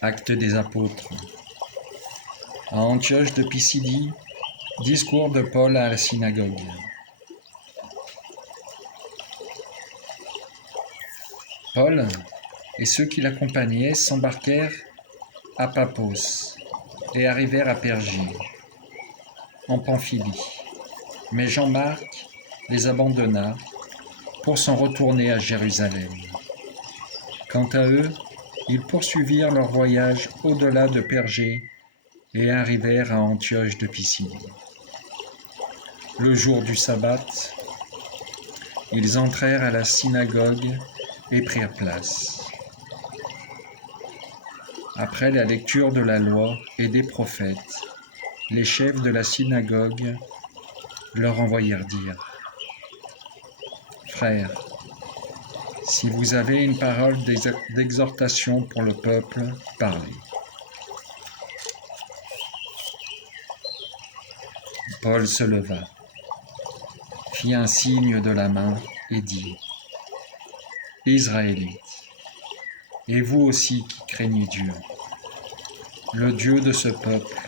Actes des apôtres. À Antioche de Pisidie, discours de Paul à la synagogue. Paul et ceux qui l'accompagnaient s'embarquèrent à Paphos et arrivèrent à Pergée, en Pamphylie. Mais Jean-Marc les abandonna pour s'en retourner à Jérusalem. Quant à eux, ils poursuivirent leur voyage au-delà de Pergée et arrivèrent à Antioche de Pisidie. Le jour du sabbat, ils entrèrent à la synagogue et prirent place. Après la lecture de la loi et des prophètes, les chefs de la synagogue leur envoyèrent dire : « Frères, si vous avez une parole d'exhortation pour le peuple, parlez. » Paul se leva, fit un signe de la main et dit : « Israélites, et vous aussi qui craignez Dieu, le Dieu de ce peuple,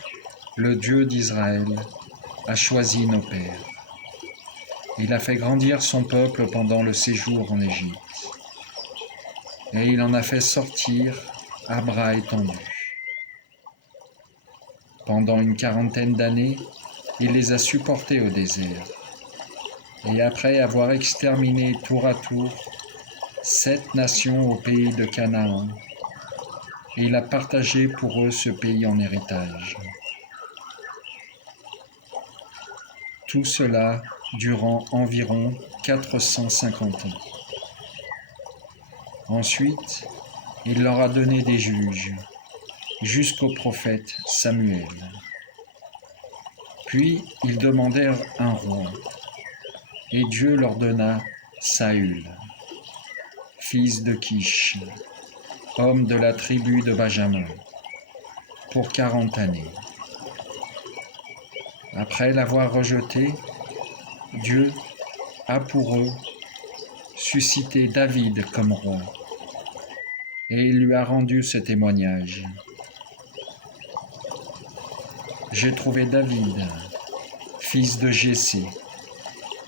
le Dieu d'Israël, a choisi nos pères. Il a fait grandir son peuple pendant le séjour en Égypte. Et il en a fait sortir à bras étendus. Pendant une 40aine d'années, il les a supportés au désert. Et après avoir exterminé tour à tour 7 nations au pays de Canaan, il a partagé pour eux ce pays en héritage. Tout cela durant environ 450 ans. Ensuite, il leur a donné des juges, jusqu'au prophète Samuel. Puis ils demandèrent un roi, et Dieu leur donna Saül, fils de Kish, homme de la tribu de Benjamin, pour 40 années. Après l'avoir rejeté, Dieu a pour eux suscité David comme roi, et il lui a rendu ce témoignage. J'ai trouvé David, fils de Jessé.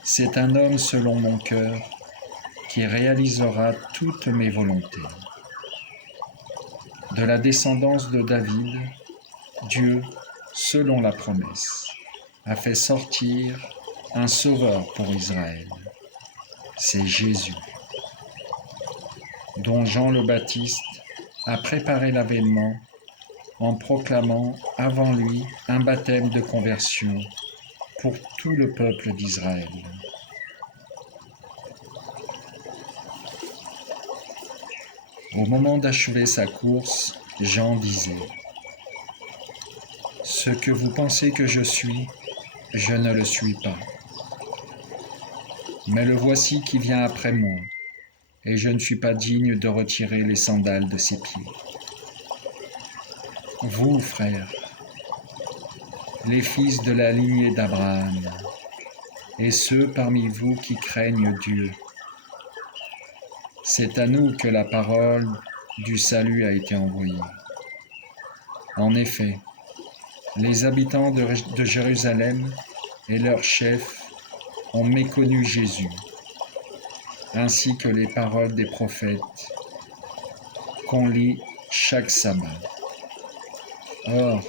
C'est un homme selon mon cœur qui réalisera toutes mes volontés. De la descendance de David, Dieu, selon la promesse, a fait sortir un sauveur pour Israël. C'est Jésus, dont Jean le Baptiste a préparé l'avènement en proclamant avant lui un baptême de conversion pour tout le peuple d'Israël. Au moment d'achever sa course, Jean disait : « Ce que vous pensez que je suis, je ne le suis pas. Mais le voici qui vient après moi, et je ne suis pas digne de retirer les sandales de ses pieds. Vous, frères, les fils de la lignée d'Abraham, et ceux parmi vous qui craignent Dieu, c'est à nous que la parole du salut a été envoyée. En effet, les habitants de Jérusalem et leurs chefs ont méconnu Jésus, ainsi que les paroles des prophètes qu'on lit chaque sabbat. Or,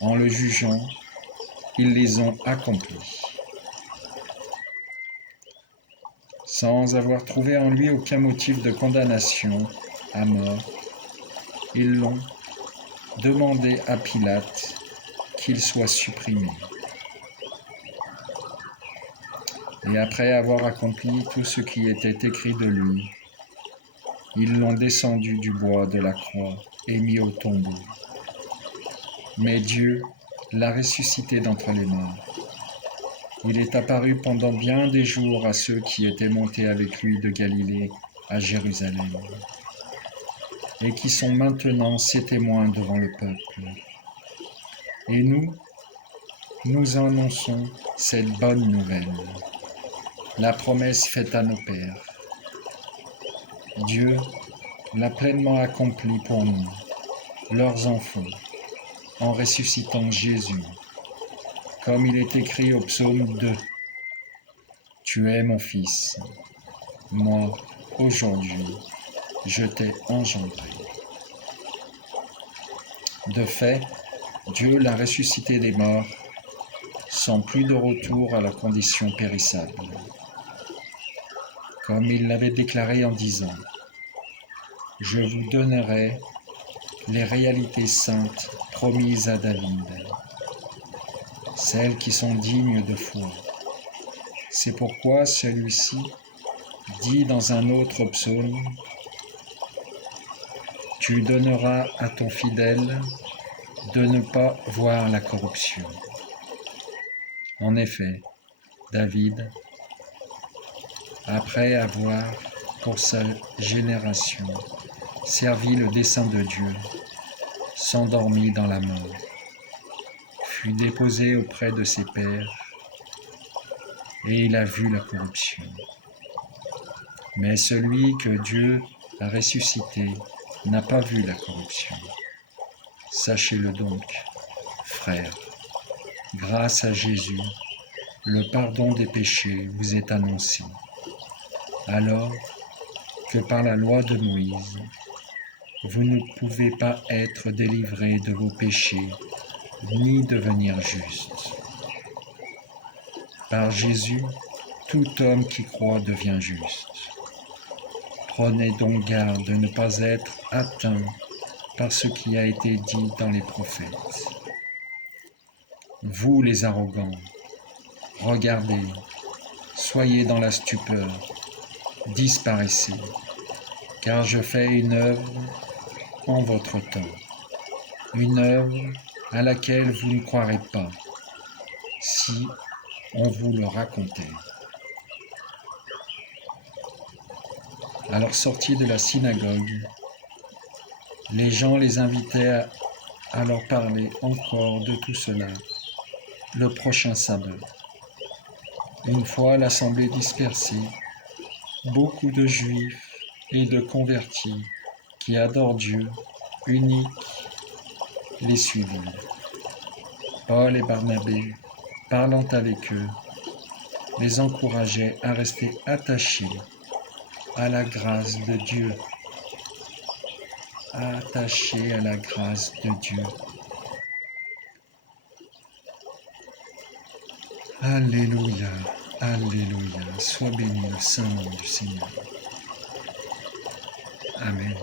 en le jugeant, ils les ont accomplis. Sans avoir trouvé en lui aucun motif de condamnation à mort, ils l'ont demandé à Pilate qu'il soit supprimé. Et après avoir accompli tout ce qui était écrit de lui, ils l'ont descendu du bois de la croix et mis au tombeau. Mais Dieu l'a ressuscité d'entre les morts. Il est apparu pendant bien des jours à ceux qui étaient montés avec lui de Galilée à Jérusalem, et qui sont maintenant ses témoins devant le peuple. Et nous annonçons cette bonne nouvelle, la promesse faite à nos pères. Dieu l'a pleinement accomplie pour nous, leurs enfants en ressuscitant Jésus, comme il est écrit au psaume 2. Tu es mon fils, moi, aujourd'hui, je t'ai engendré. De fait, Dieu l'a ressuscité des morts, sans plus de retour à la condition périssable. Comme il l'avait déclaré en disant, « Je vous donnerai les réalités saintes promises à David, celles qui sont dignes de foi. » C'est pourquoi celui-ci dit dans un autre psaume, « Tu donneras à ton fidèle de ne pas voir la corruption. » En effet, David, après avoir, pour sa génération, servi le dessein de Dieu, s'endormit dans la mort, fut déposé auprès de ses pairs, et il a vu la corruption. Mais celui que Dieu a ressuscité n'a pas vu la corruption. Sachez-le donc, frères, grâce à Jésus, le pardon des péchés vous est annoncé, alors que par la loi de Moïse, vous ne pouvez pas être délivrés de vos péchés, ni devenir justes. Par Jésus, tout homme qui croit devient juste. Prenez donc garde de ne pas être atteint par ce qui a été dit dans les prophètes. Vous les arrogants, regardez, soyez dans la stupeur, disparaissez, car je fais une œuvre en votre temps, une œuvre à laquelle vous ne croirez pas, si on vous le racontait. À leur sortie de la synagogue, les gens les invitaient à leur parler encore de tout cela le prochain sabbat. Une fois l'assemblée dispersée, beaucoup de Juifs et de convertis qui adorent Dieu unique les suivirent. Paul et Barnabé, parlant avec eux, les encourageaient à rester attachés à la grâce de Dieu. Attachés à la grâce de Dieu. Alléluia, Alléluia, sois béni le Saint-Nom du Seigneur. Amen.